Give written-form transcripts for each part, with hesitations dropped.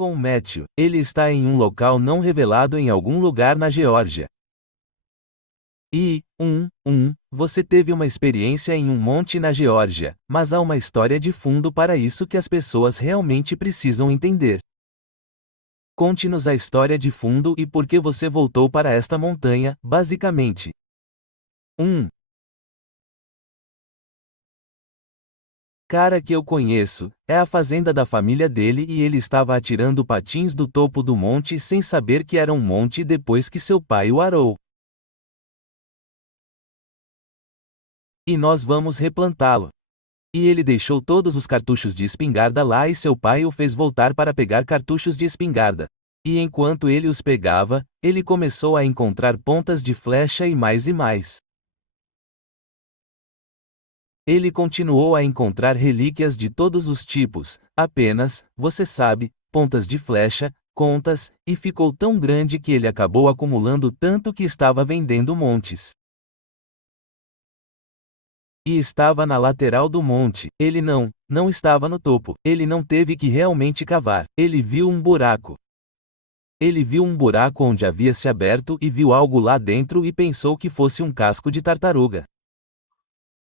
Com Matthew, ele está em um local não revelado em algum lugar na Geórgia. E, você teve uma experiência em um monte na Geórgia, mas há uma história de fundo para isso que as pessoas realmente precisam entender. Conte-nos a história de fundo e por que você voltou para esta montanha, basicamente. 1. Cara que eu conheço, é a fazenda da família dele e ele estava atirando patins do topo do monte sem saber que era um monte depois que seu pai o arou. E nós vamos replantá-lo. E ele deixou todos os cartuchos de espingarda lá e seu pai o fez voltar para pegar cartuchos de espingarda. E enquanto ele os pegava, ele começou a encontrar pontas de flecha e mais e mais. Ele continuou a encontrar relíquias de todos os tipos, apenas, você sabe, pontas de flecha, contas, e ficou tão grande que ele acabou acumulando tanto que estava vendendo montes. E estava na lateral do monte, ele não estava no topo, ele não teve que realmente cavar, ele viu um buraco. Ele viu um buraco onde havia se aberto e viu algo lá dentro e pensou que fosse um casco de tartaruga.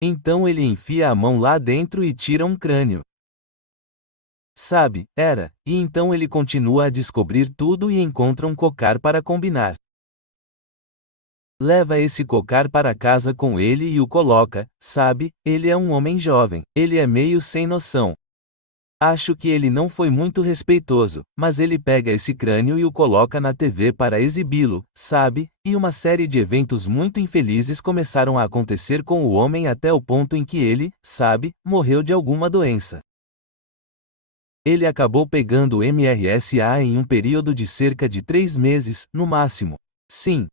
Então ele enfia a mão lá dentro e tira um crânio. Sabe, e então ele continua a descobrir tudo e encontra um cocar para combinar. Leva esse cocar para casa com ele e o coloca, sabe, ele é um homem jovem, ele é meio sem noção. Acho que ele não foi muito respeitoso, mas ele pega esse crânio e o coloca na TV para exibi-lo, sabe, e uma série de eventos muito infelizes começaram a acontecer com o homem até o ponto em que ele, sabe, morreu de alguma doença. Ele acabou pegando MRSA em um período de cerca de 3 meses, no máximo. Sim.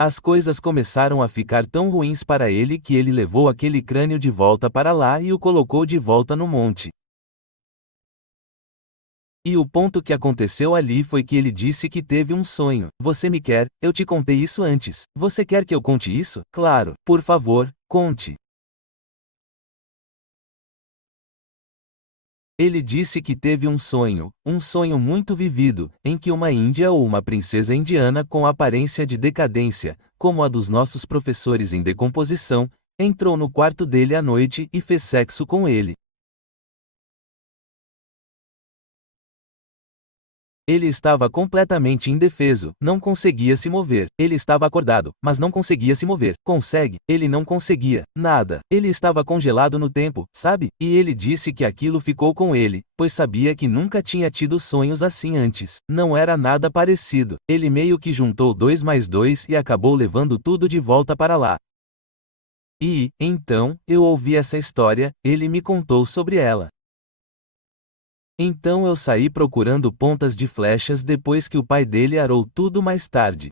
As coisas começaram a ficar tão ruins para ele que ele levou aquele crânio de volta para lá e o colocou de volta no monte. E o ponto que aconteceu ali foi que ele disse que teve um sonho. Você me quer? Eu te contei isso antes. Você quer que eu conte isso? Claro, por favor, conte. Ele disse que teve um sonho muito vivido, em que uma índia ou uma princesa indiana com aparência de decadência, como a dos nossos professores em decomposição, entrou no quarto dele à noite e fez sexo com ele. Ele estava completamente indefeso, não conseguia se mover. Ele estava acordado, mas não conseguia se mover. Consegue? Ele não conseguia. Nada. Ele estava congelado no tempo, sabe? E ele disse que aquilo ficou com ele, pois sabia que nunca tinha tido sonhos assim antes. Não era nada parecido. Ele meio que juntou 2 mais 2 e acabou levando tudo de volta para lá. E, então, eu ouvi essa história, ele me contou sobre ela. Então eu saí procurando pontas de flechas depois que o pai dele arou tudo mais tarde.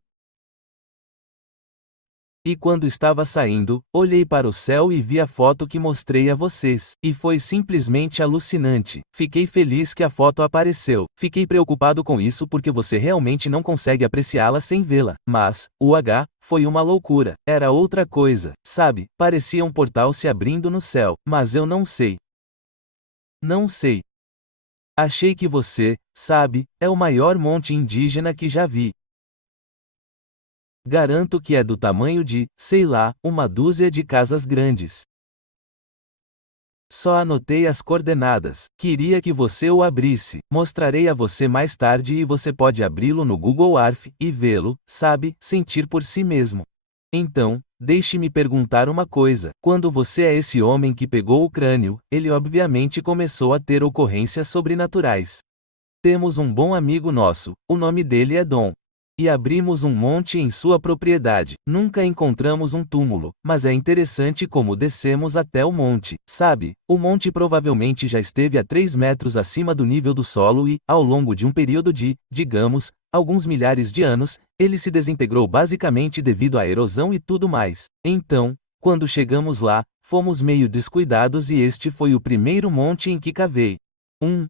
E quando estava saindo, olhei para o céu e vi a foto que mostrei a vocês, e foi simplesmente alucinante. Fiquei feliz que a foto apareceu. Fiquei preocupado com isso porque você realmente não consegue apreciá-la sem vê-la. Mas, foi uma loucura. Era outra coisa, sabe? Parecia um portal se abrindo no céu, mas eu não sei. Não sei. Achei que você, sabe, é o maior monte indígena que já vi. Garanto que é do tamanho de, sei lá, uma dúzia de casas grandes. Só anotei as coordenadas. Queria que você o abrisse. Mostrarei a você mais tarde e você pode abri-lo no Google Earth e vê-lo, sabe, sentir por si mesmo. Então, deixe-me perguntar uma coisa. Quando você é esse homem que pegou o crânio, ele obviamente começou a ter ocorrências sobrenaturais. Temos um bom amigo nosso, o nome dele é Dom. E abrimos um monte em sua propriedade. Nunca encontramos um túmulo, mas é interessante como descemos até o monte. Sabe, o monte provavelmente já esteve a 3 metros acima do nível do solo e, ao longo de um período de, digamos, alguns milhares de anos, ele se desintegrou basicamente devido à erosão e tudo mais. Então, quando chegamos lá, fomos meio descuidados e este foi o primeiro monte em que cavei.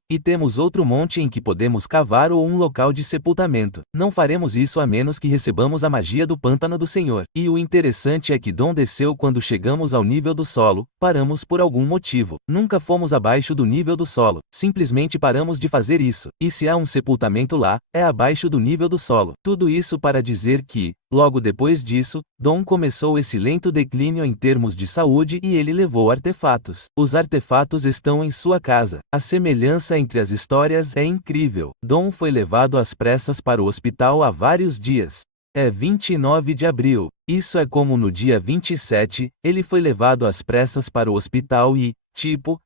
E temos outro monte em que podemos cavar ou um local de sepultamento. Não faremos isso a menos que recebamos a magia do pântano do Senhor. E o interessante é que Dom desceu quando chegamos ao nível do solo, paramos por algum motivo. Nunca fomos abaixo do nível do solo, simplesmente paramos de fazer isso. E se há um sepultamento lá, é abaixo do nível do solo. Tudo isso para dizer que, logo depois disso, Dom começou esse lento declínio em termos de saúde e ele levou artefatos. Os artefatos estão em sua casa. A semelhança entre as histórias é incrível. Dom foi levado às pressas para o hospital há vários dias. É 29 de abril. Isso é como no dia 27, ele foi levado às pressas para o hospital e,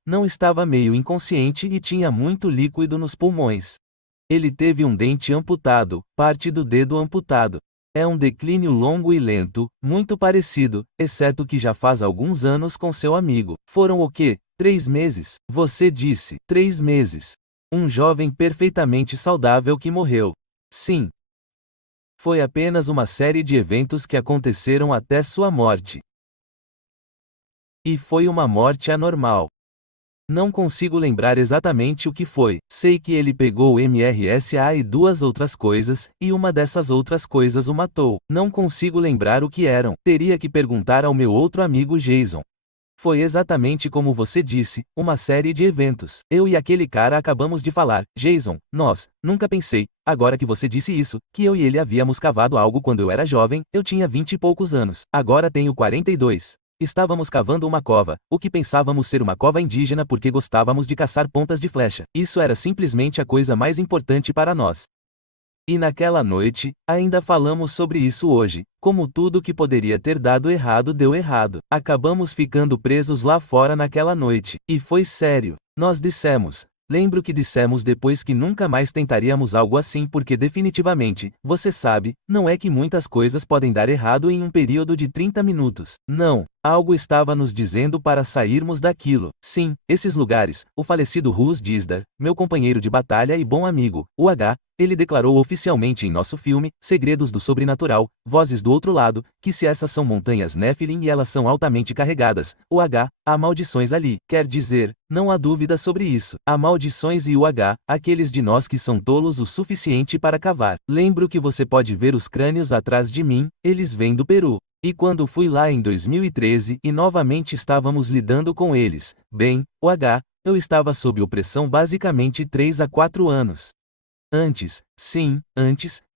não estava meio inconsciente e tinha muito líquido nos pulmões. Ele teve um dente amputado, parte do dedo amputado. É um declínio longo e lento, muito parecido, exceto que já faz alguns anos com seu amigo. Foram o quê? 3 meses? Você disse, 3 meses. Um jovem perfeitamente saudável que morreu. Sim. Foi apenas uma série de eventos que aconteceram até sua morte. E foi uma morte anormal. Não consigo lembrar exatamente o que foi. Sei que ele pegou o MRSA e 2 outras coisas, e uma dessas outras coisas o matou. Não consigo lembrar o que eram. Teria que perguntar ao meu outro amigo Jason. Foi exatamente como você disse, uma série de eventos. Eu e aquele cara acabamos de falar, Jason, nunca pensei, agora que você disse isso, que eu e ele havíamos cavado algo quando eu era jovem, eu tinha 20 e poucos anos, agora tenho 42. Estávamos cavando uma cova, o que pensávamos ser uma cova indígena porque gostávamos de caçar pontas de flecha. Isso era simplesmente a coisa mais importante para nós. E naquela noite, ainda falamos sobre isso hoje, como tudo que poderia ter dado errado deu errado. Acabamos ficando presos lá fora naquela noite, e foi sério. Nós dissemos, lembro que dissemos depois que nunca mais tentaríamos algo assim porque definitivamente, você sabe, não é que muitas coisas podem dar errado em um período de 30 minutos. Não, algo estava nos dizendo para sairmos daquilo. Sim, esses lugares, o falecido Rus Dizdar, meu companheiro de batalha e bom amigo, o H, ele declarou oficialmente em nosso filme, Segredos do Sobrenatural, Vozes do Outro Lado, que se essas são montanhas Nephilim e elas são altamente carregadas, o H, há maldições ali. Quer dizer, não há dúvida sobre isso. Há maldições e o H, aqueles de nós que são tolos o suficiente para cavar. Lembro que você pode ver os crânios atrás de mim, eles vêm do Peru. E quando fui lá em 2013 e novamente estávamos lidando com eles, bem, o H, eu estava sob opressão basicamente 3 a 4 anos. Antes,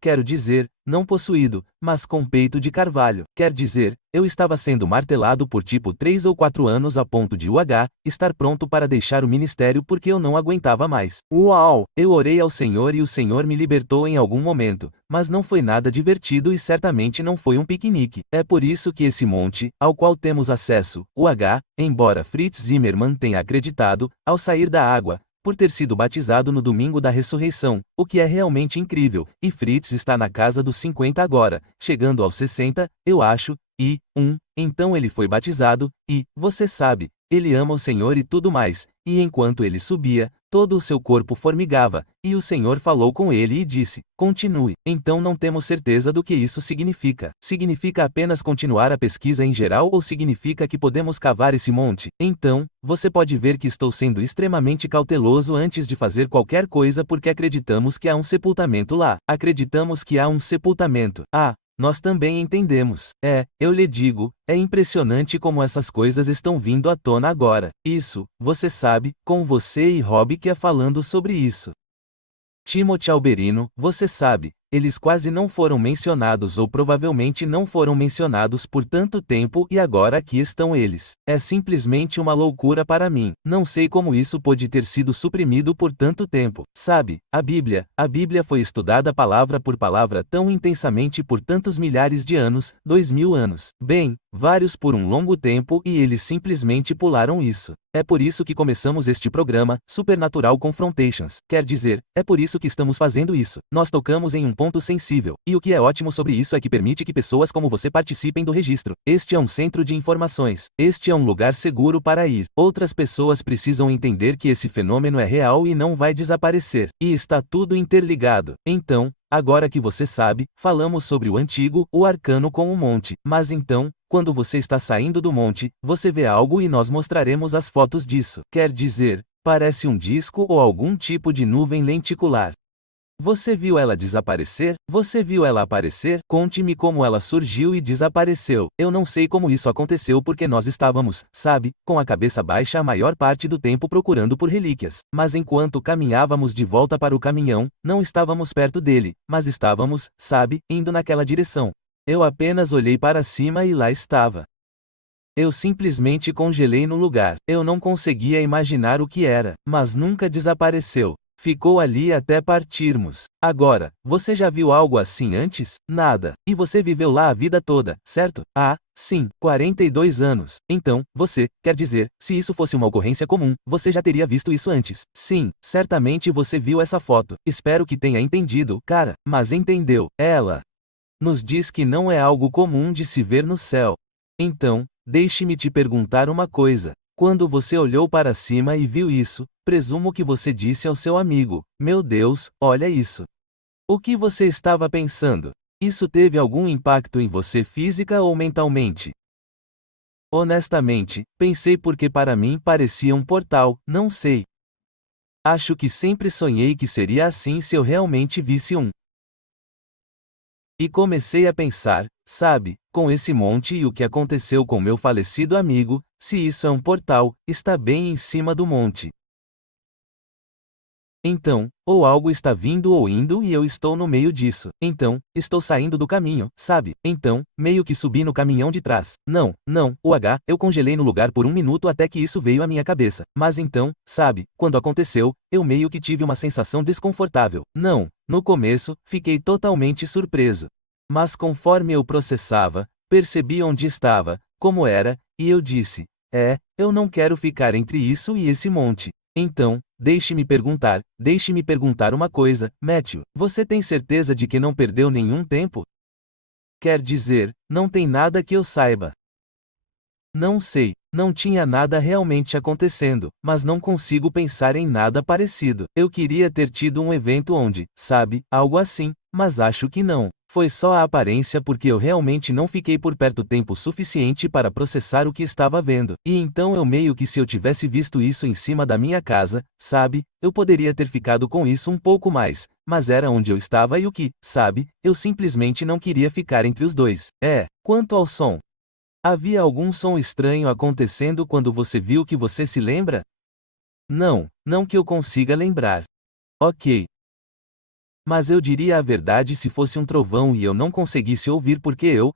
quero dizer, não possuído, mas com peito de carvalho. Quer dizer, eu estava sendo martelado por 3 ou 4 anos a ponto de UH, estar pronto para deixar o ministério porque eu não aguentava mais. Uau! Eu orei ao Senhor e o Senhor me libertou em algum momento, mas não foi nada divertido e certamente não foi um piquenique. É por isso que esse monte, ao qual temos acesso, UH, embora Fritz Zimmermann tenha acreditado, ao sair da água, por ter sido batizado no domingo da ressurreição, o que é realmente incrível, e Fritz está na casa dos 50 agora, chegando aos 60, eu acho, então ele foi batizado, e, você sabe, ele ama o Senhor e tudo mais, e enquanto ele subia, todo o seu corpo formigava, e o Senhor falou com ele e disse, continue. Então não temos certeza do que isso significa. Significa apenas continuar a pesquisa em geral ou significa que podemos cavar esse monte? Então, você pode ver que estou sendo extremamente cauteloso antes de fazer qualquer coisa porque acreditamos que há um sepultamento lá. Acreditamos que há um sepultamento. Nós também entendemos. Eu lhe digo, é impressionante como essas coisas estão vindo à tona agora. Isso, você sabe, com você e Rob que é falando sobre isso. Timothy Alberino, você sabe, eles quase não foram mencionados ou provavelmente não foram mencionados por tanto tempo e agora aqui estão eles. É simplesmente uma loucura para mim. Não sei como isso pode ter sido suprimido por tanto tempo. Sabe, a Bíblia foi estudada palavra por palavra tão intensamente por tantos milhares de anos, 2000 anos. Bem, vários por um longo tempo e eles simplesmente pularam isso. É por isso que começamos este programa, Supernatural Confrontations. Quer dizer, é por isso que estamos fazendo isso. Nós tocamos em um ponto sensível, e o que é ótimo sobre isso é que permite que pessoas como você participem do registro. Este é um centro de informações. Este é um lugar seguro para ir. Outras pessoas precisam entender que esse fenômeno é real e não vai desaparecer. E está tudo interligado. Então, agora que você sabe, falamos sobre o antigo, o arcano com o monte. Mas então, quando você está saindo do monte, você vê algo e nós mostraremos as fotos disso. Quer dizer, Parece um disco ou algum tipo de nuvem lenticular. Você viu ela desaparecer? Você viu ela aparecer? Conte-me como ela surgiu e desapareceu. Eu não sei como isso aconteceu porque nós estávamos, sabe, com a cabeça baixa a maior parte do tempo procurando por relíquias. Mas enquanto caminhávamos de volta para o caminhão, não estávamos perto dele, mas estávamos, sabe, indo naquela direção. Eu apenas olhei para cima e lá estava. Eu simplesmente congelei no lugar. Eu não conseguia imaginar o que era, mas nunca desapareceu. Ficou ali até partirmos. Agora, você já viu algo assim antes? Nada. E você viveu lá a vida toda, certo? Ah, sim, 42 anos. Então, você, quer dizer, se isso fosse uma ocorrência comum, você já teria visto isso antes. Sim, certamente você viu essa foto. Espero que tenha entendido, cara, mas entendeu. Ela nos diz que não é algo comum de se ver no céu. Então, deixe-me te perguntar uma coisa. Quando você olhou para cima e viu isso, presumo que você disse ao seu amigo: "Meu Deus, olha isso." O que você estava pensando? Isso teve algum impacto em você física ou mentalmente? Honestamente, pensei porque para mim parecia um portal, não sei. Acho que sempre sonhei que seria assim se eu realmente visse um. E comecei a pensar, sabe, com esse monte e o que aconteceu com meu falecido amigo, se isso é um portal, está bem em cima do monte. Então, ou algo está vindo ou indo e eu estou no meio disso. Então, estou saindo do caminho, sabe? Então, meio que subi no caminhão de trás. Não, eu congelei no lugar por um minuto até que isso veio à minha cabeça. Mas então, sabe, quando aconteceu, eu meio que tive uma sensação desconfortável. Não, no começo, fiquei totalmente surpreso. Mas conforme eu processava, percebi onde estava, como era, e eu disse: eu não quero ficar entre isso e esse monte. Então, deixe-me perguntar uma coisa, Matthew. Você tem certeza de que não perdeu nenhum tempo? Quer dizer, não tem nada que eu saiba. Não sei, não tinha nada realmente acontecendo, mas não consigo pensar em nada parecido. Eu queria ter tido um evento onde, sabe, algo assim, mas acho que não. Foi só a aparência porque eu realmente não fiquei por perto tempo suficiente para processar o que estava vendo. E então eu meio que se eu tivesse visto isso em cima da minha casa, sabe, eu poderia ter ficado com isso um pouco mais, mas era onde eu estava e o que, sabe, eu simplesmente não queria ficar entre os dois. Quanto ao som. Havia algum som estranho acontecendo quando você viu que você se lembra? Não que eu consiga lembrar. Ok. Mas eu diria a verdade se fosse um trovão e eu não conseguisse ouvir porque eu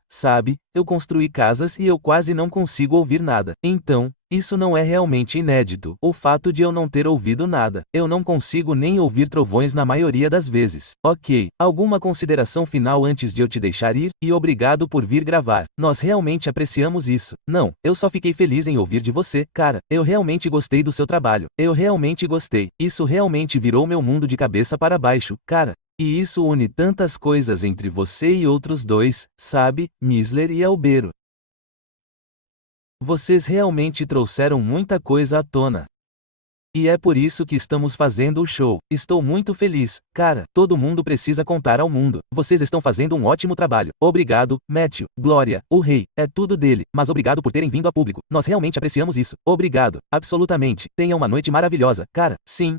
construí casas e eu quase não consigo ouvir nada. Então, isso não é realmente inédito, o fato de eu não ter ouvido nada. Eu não consigo nem ouvir trovões na maioria das vezes. Ok, alguma consideração final antes de eu te deixar ir? E obrigado por vir gravar. Nós realmente apreciamos isso. Não, eu só fiquei feliz em ouvir de você, cara. Eu realmente gostei do seu trabalho. Eu realmente gostei. Isso realmente virou meu mundo de cabeça para baixo, cara. E isso une tantas coisas entre você e outros dois, sabe, Misler e Albero. Vocês realmente trouxeram muita coisa à tona. E é por isso que estamos fazendo o show. Estou muito feliz, cara. Todo mundo precisa contar ao mundo. Vocês estão fazendo um ótimo trabalho. Obrigado, Matthew, Glória, o rei. É tudo dele. Mas obrigado por terem vindo a público. Nós realmente apreciamos isso. Obrigado. Absolutamente. Tenha uma noite maravilhosa, cara. Sim.